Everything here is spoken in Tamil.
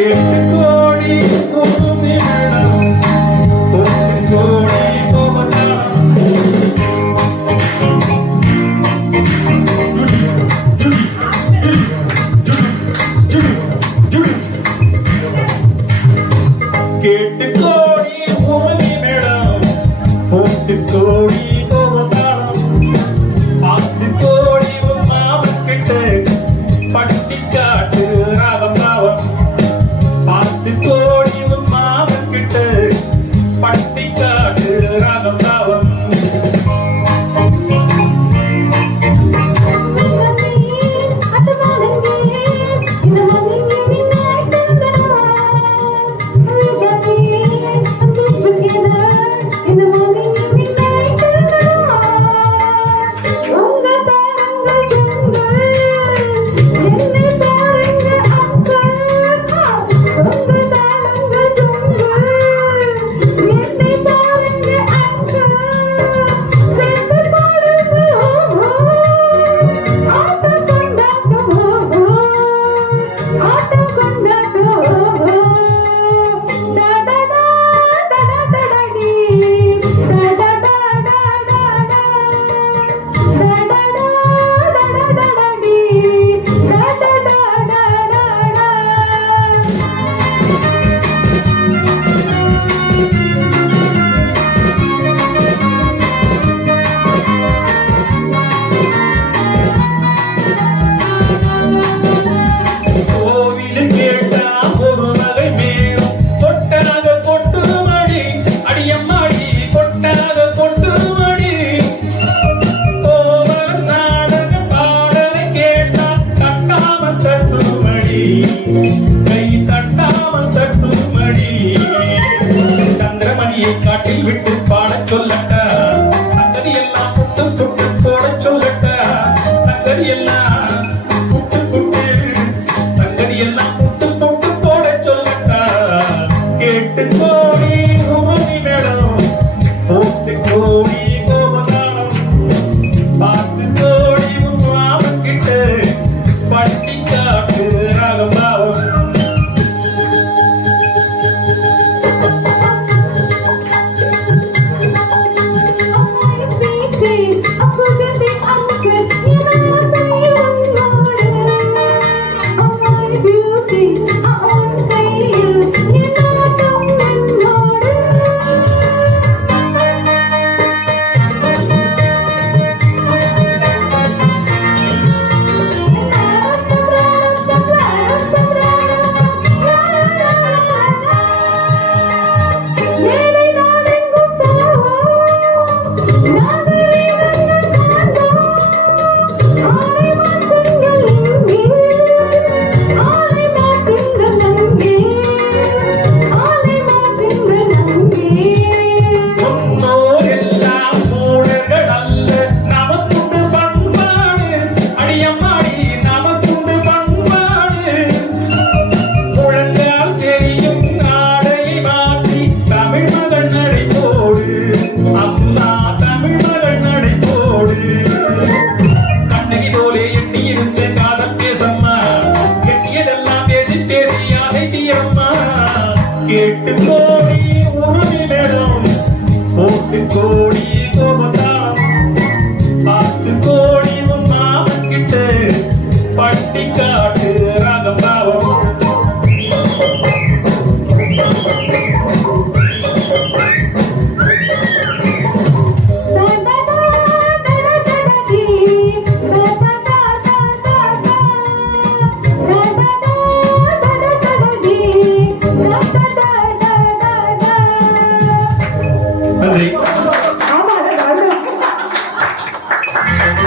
เก็บไว้ก่อ கை தட்டாமல் தட்டும்படி சந்திரமணியை காட்டில் விட்டு பாடச் சொல்லட்ட சங்கதி எல்லாம் புட்டு புட்டு போட சொல்லட்ட சங்கதி எல்லாம் புட்டு புட்டு சங்கதி எல்லாம்